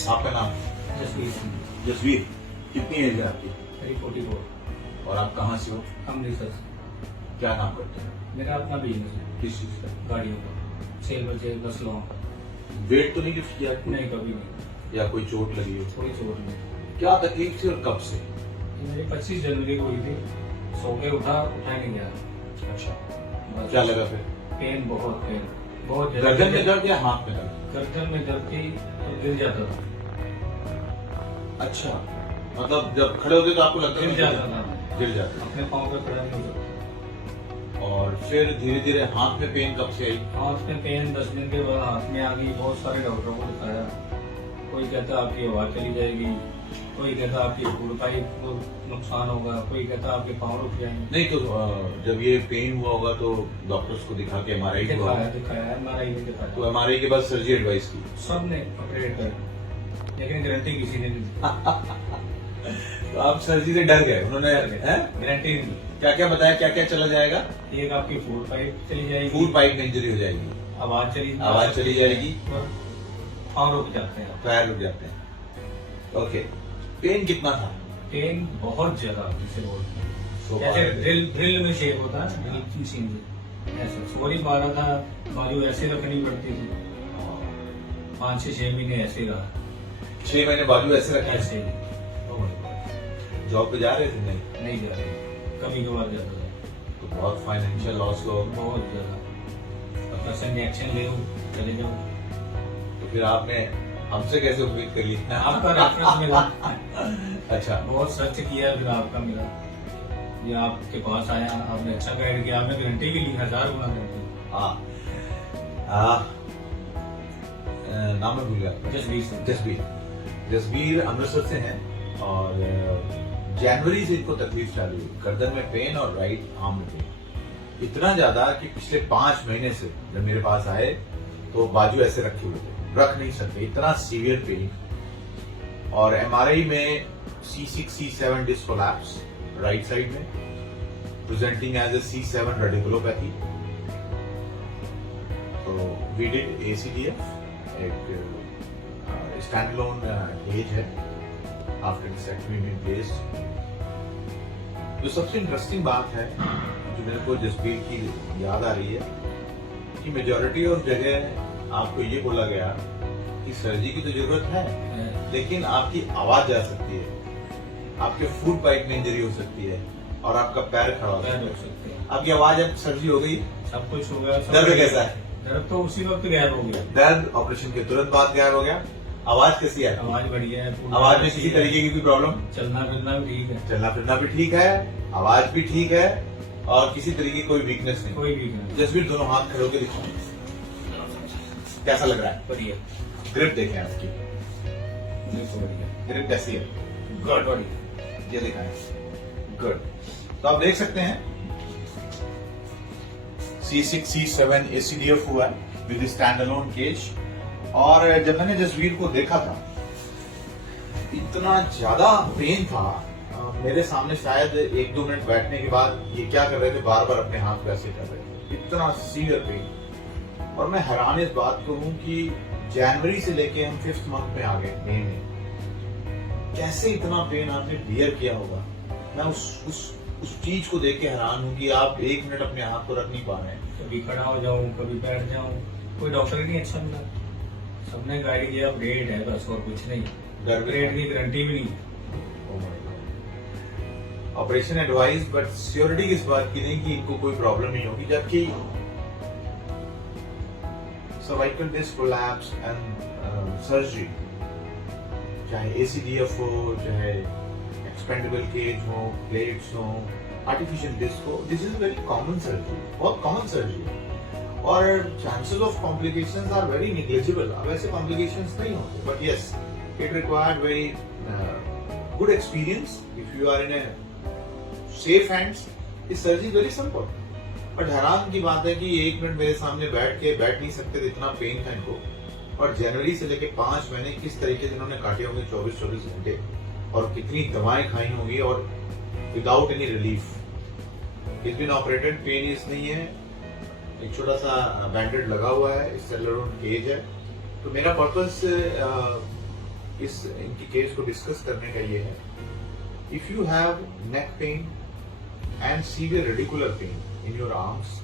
आपका नाम? जसवीर सिंह। जसवीर, कितनी एज है आपकी? मेरी 44। और आप कहाँ से हो? अमृतसर से। क्या नाम करते हैं? मेरा अपना बिजनेस है किस चीज का? गाड़ियों का, सेल परचेज बस लोन का। वेट तो नहीं लिफ्ट किया आपने? नहीं, कभी नहीं। या कोई चोट लगी हो? थोड़ी चोट नहीं। क्या तकलीफ थी और कब से? ये मेरी 25 जनवरी को हुई थी। सो के उठा ही नहीं गया। अच्छा, बस। क्या लगा फिर? पेन, बहुत पेन, बहुत गर्दन में दर्द या हाथ में दर्द? गर्दन में दर्द थी तो गिर जाता था। अच्छा, मतलब जब खड़े होते तो आपको लगता गिर था जाता था, गिर जाता अपने पाँव पे खड़ा नहीं हो सकता। और फिर धीरे धीरे हाथ में पेन कब से आई? हाथ में पेन 10 दिन के बाद हाथ में आ गई। बहुत सारे डॉक्टरों को दिखाया। कोई कहता आपकी आवाज चली जाएगी, कोई कहता आपकी फूड पाइप को नुकसान होगा, कोई कहता आपके पाँव रुक जाएंगे। नहीं तो जब ये पेन हुआ होगा तो डॉक्टर्स को दिखा के एमआरआई हुआ? दिखाया एमआरआई में दिखाया। तो एमआरआई के बाद सर्जरी एडवाइस की? सब ने ऑपरेट कर, लेकिन गारंटी किसी ने नहीं दी। तो आप सर्जरी से डर गए? उन्होंने गारंटी नहीं दी। क्या क्या बताया, क्या क्या चला जाएगा? एक आपकी फूड पाइप चली जाएगी, फूड पाइप में इंजरी हो जाएगी, आवाज चली जाएगी, और पाँव रुक जाते हैं, पैर रुक जाते हैं। ओके, पेन कितना था? पेन बहुत ज्यादा, जिसे बोलते हैं So, जैसे ड्रिल में शेप होता है, ड्रिल की मशीन से ऐसा सो नहीं पा रहा था। बाजू ऐसे रखनी पड़ती थी। 5 से 6 महीने ऐसे रहा। 6 महीने बाजू ऐसे रखे? ऐसे ही। जॉब पे जा रहे थे? नहीं जा रहे, कभी कभार जाता था। तो बहुत फाइनेंशियल लॉस हो? बहुत ज्यादा। बस इंजेक्शन ले चले जाओ। तो फिर आपने हमसे कैसे उम्मीद करी? आपका रेफरेंस मिला। अच्छा, बहुत सर्च किया, फिर आपका मिला। ये आपके पास आया, आपने अच्छा गाइड किया, आपने गारंटी भी ली 1000 गुना गारंटी। नाम मैं भूल गया। जसवीर सिंह। जसवीर अमृतसर से हैं और जनवरी से इनको तकलीफ चालू हुई, गर्दन में पेन और राइट आर्म में पेन इतना ज्यादा कि पिछले 5 महीने से जब मेरे पास आए तो बाजू ऐसे रखे हुए थे, रख नहीं सकते, इतना सीवियर पेन। और एमआरआई में C6 C7 disc collapse right side में, presenting as a C7 radiculopathy. तो वी डिड ACDF, एक स्टैंडअलोन केज है आफ्टर डिसेक्टमी बीइंग प्लेस्ड। जो सबसे इंटरेस्टिंग बात है जो मेरे को जसबीर की याद आ रही है कि मेजॉरिटी ऑफ जगह आपको ये बोला गया कि सर्जरी की तो जरूरत है, लेकिन आपकी आवाज जा सकती है, आपके फूड पाइप में इंजरी हो सकती है और आपका पैर खड़ा हो सकता है। आपकी आवाज अब सर्जरी हो गई, सब कुछ हो गया। दर्द कैसा है? दर्द तो उसी वक्त गायब हो गया। दर्द ऑपरेशन के तुरंत बाद गायब हो गया। आवाज कैसी है? आवाज बढ़िया है। आवाज में किसी तरीके की कोई प्रॉब्लम? चलना फिरना भी ठीक है। चलना फिरना भी ठीक है, आवाज भी ठीक है और किसी तरीके की कोई वीकनेस नहीं। कोई वीकनेस नहीं। जसवीर दोनों हाथ खड़े होकर दिखाओ, कैसा लग रहा है? बढ़िया। ग्रिप देखें आपकी, बढ़िया। ग्रिप कैसी है? गुड। बढ़िया। ये दिखाएं, गुड। तो आप देख सकते हैं C6 C7 ACDF हुआ है विद स्टैंड अलोन केज। और जब मैंने जसवीर को देखा था इतना ज्यादा पेन था, मेरे सामने शायद 1-2 मिनट बैठने के बाद ये क्या कर रहे थे, बार बार अपने हाथ को ऐसे कर रहे थे, इतना सीवियर पेन। और मैं हैरान इस बात को हूं कि जनवरी से लेके हम 5th मंथ में आ गए, मई में, कैसे इतना पेन आपने बियर किया होगा। मैं उस चीज को देख के हैरान हूं कि आप 1 मिनट अपने हाथ को रख नहीं पा रहे हैं। कभी खड़ा हो जाऊं, कभी बैठ जाऊं, कोई डॉक्टर ही नहीं अच्छा मिला। सबने गाइड किया अपडेट है बस, और कुछ नहीं। अपडेट की गारंटी भी नहीं। ऑपरेशन एडवाइस, बट सियोरिटी इस बात की नहीं कि इनको कोई प्रॉब्लम नहीं होगी, जबकि cervical disc collapse and surgery, चाहे ACDF हो, चाहे एक्सपेंडेबल केज हो, प्लेट्स हो, आर्टिफिशियल डिस्क हो, this is very common surgery, बहुत कॉमन सर्जरी है। और chances of complications are very negligible. अब ऐसे कॉम्प्लिकेशंस नहीं होते, but yes it required very good experience. If you are in a safe hands, this surgery very simple. But हैरान की बात है कि 1 मिनट मेरे सामने बैठ नहीं सकते थे, इतना पेन था इनको। और जनवरी से लेके 5 महीने किस तरीके से इन्होंने काटे होंगे, 24-24 घंटे, और कितनी दवाएं खाई होंगी और without any relief. Is been operated, pain is नहीं है, एक छोटा सा बैंडेड लगा हुआ है, स्टेलरोन केज है। तो मेरा पर्पस इस इनकी केस को डिस्कस करने का ये है, if you have neck pain and severe radicular pain in your arms,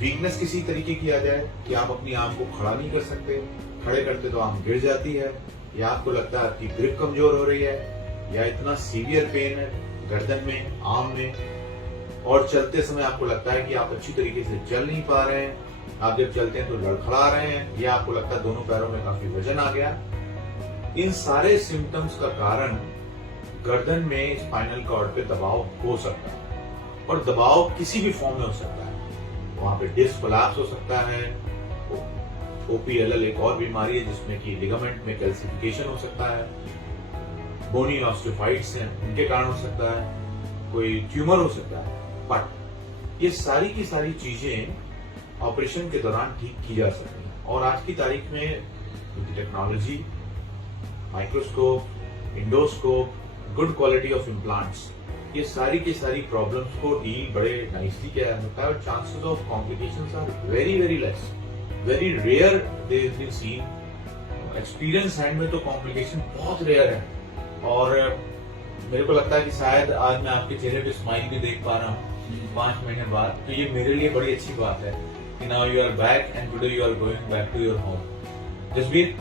weakness किसी तरीके की आ जाए कि आप अपनी आर्म को खड़ा नहीं कर सकते, खड़े करते तो आर्म गिर जाती है, या आपको लगता है आपकी ग्रिप कमजोर हो रही है, या इतना सीवियर पेन है गर्दन में, आर्म में, और चलते समय आपको लगता है कि आप अच्छी तरीके से चल नहीं पा रहे हैं, आप जब चलते हैं तो लड़खड़ा रहे हैं, या आपको लगता है दोनों पैरों में काफी वजन आ गया, इन सारे सिम्टम्स का कारण गर्दन में स्पाइनल कॉर्ड पे दबाव हो सकता है, और दबाव किसी भी फॉर्म में हो सकता है। वहां पे डिस्क कोलैप्स हो सकता है, ओपीएलएल एक और बीमारी है जिसमें कि लिगामेंट में कैल्सिफिकेशन हो सकता है, बोनी ऑस्टियोफाइट्स हैं उनके कारण हो सकता है, कोई ट्यूमर हो सकता है। बट ये सारी की सारी चीजें ऑपरेशन के दौरान ठीक की जा सकती हैं, और आज की तारीख में technology, microscope, endoscope, good quality of implants, ये सारी की सारी प्रॉब्लम्स को डील बड़े नाइसली किया जाता है, और chances of complications are very very less, very rare they have been seen. Experience hand में तो कॉम्प्लिकेशन बहुत रेयर है, और मेरे को लगता है कि शायद आज मैं आपके चेहरे पे स्माइल भी देख पा रहा हूँ 5 महीने बाद, तो ये मेरे लिए बड़ी अच्छी बात है कि now you are back and today you are going back to your home. Jasbir,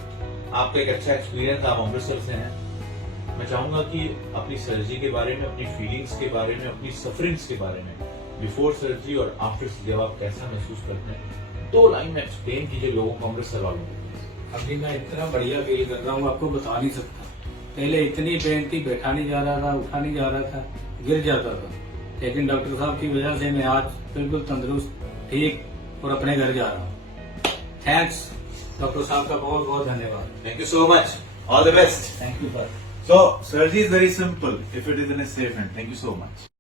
आपका एक अच्छा एक्सपीरियंस, आप अमृतसर से हैं। मैं चाहूंगा कि अपनी सर्जरी के बारे में, अपनी फीलिंग्स के बारे में, अपनी सफरिंग्स के बारे में, बिफोर सर्जरी और आफ्टर जब आप कैसा महसूस करते हैं, 2 लाइन में एक्सप्लेन कीजिए लोगों को अमृतसर वालों को। अभी मैं इतना बढ़िया फील कर रहा हूँ, आपको बता नहीं सकता। पहले इतनी पेन थी, बैठा नहीं जा रहा था, उठा नहीं जा रहा था, गिर जाता था, लेकिन डॉक्टर साहब की वजह से मैं आज बिल्कुल तंदुरुस्त, ठीक और अपने घर जा रहा हूँ। थैंक्स डॉक्टर साहब का बहुत बहुत धन्यवाद। Thank you so much. All the best. Thank you sir. So, surgery is very simple if it is in a safe hand. Thank you so much.